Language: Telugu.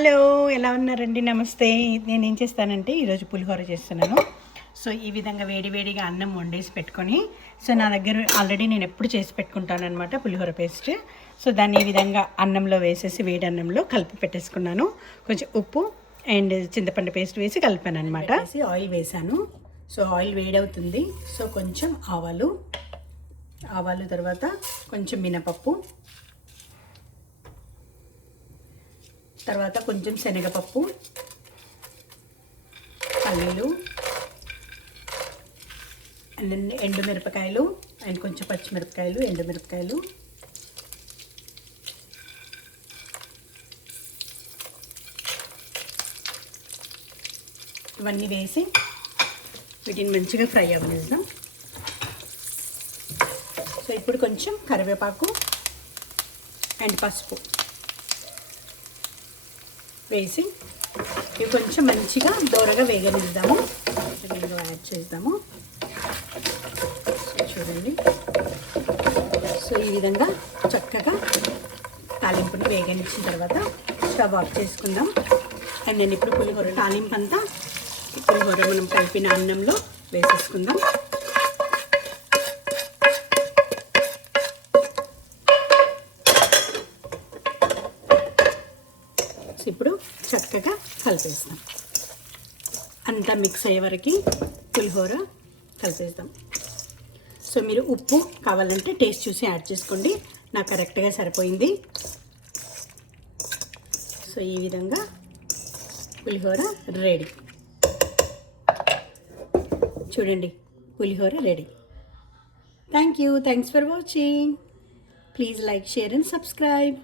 హలో, ఎలా ఉన్నారండి? నమస్తే. నేను ఏం చేస్తానంటే ఈరోజు పులిహోర చేస్తున్నాను. సో ఈ విధంగా వేడివేడిగా అన్నం వండేసి పెట్టుకొని, సో నా దగ్గర ఆల్రెడీ నేను ఎప్పుడు చేసి పెట్టుకుంటాను అనమాట పులిహోర పేస్ట్. సో దాన్ని ఈ విధంగా అన్నంలో వేసేసి వేడి అన్నంలో కలిపి పెట్టేసుకున్నాను. కొంచెం ఉప్పు అండ్ చింతపండు పేస్ట్ వేసి కలిపాను అనమాట. ఆయిల్ వేసాను. So oil వేడవుతుంది. సో కొంచెం ఆవాలు తర్వాత కొంచెం మినపప్పు, తర్వాత కొంచెం శనగపప్పు, పల్లీలు అండ్ ఎండుమిరపకాయలు అండ్ కొంచెం పచ్చిమిరపకాయలు, ఎండుమిరపకాయలు, ఇవన్నీ వేసి వీటిని మంచిగా ఫ్రై అవ్వనిద్దాం. సో ఇప్పుడు కొంచెం కరివేపాకు అండ్ పసుపు వేసి ఇవి కొంచెం మంచిగా దూరగా వేగనిద్దాము. కొంచెం యాడ్ చేద్దాము. చూడండి. సో ఈ విధంగా చక్కగా తాలింపుని వేగనిచ్చిన తర్వాత స్టవ్ ఆఫ్ చేసుకుందాం. అండ్ నేను ఇప్పుడు పులిహోర తాలింపు అంతా పులిహోర మనం కలిపిన అన్నంలో వేసేసుకుందాం. ఇప్పుడు చక్కగా కలిపేస్తాం. అంతా మిక్స్ అయ్యే వరకు పులిహోర కలిపేస్తాం. సో మీరు ఉప్పు కావాలంటే టేస్ట్ చూసి యాడ్ చేసుకోండి. నాకు కరెక్ట్గా సరిపోయింది. సో ఈ విధంగా పులిహోర రెడీ. చూడండి, పులిహోర ready. Thanks for watching. Please like, share and subscribe.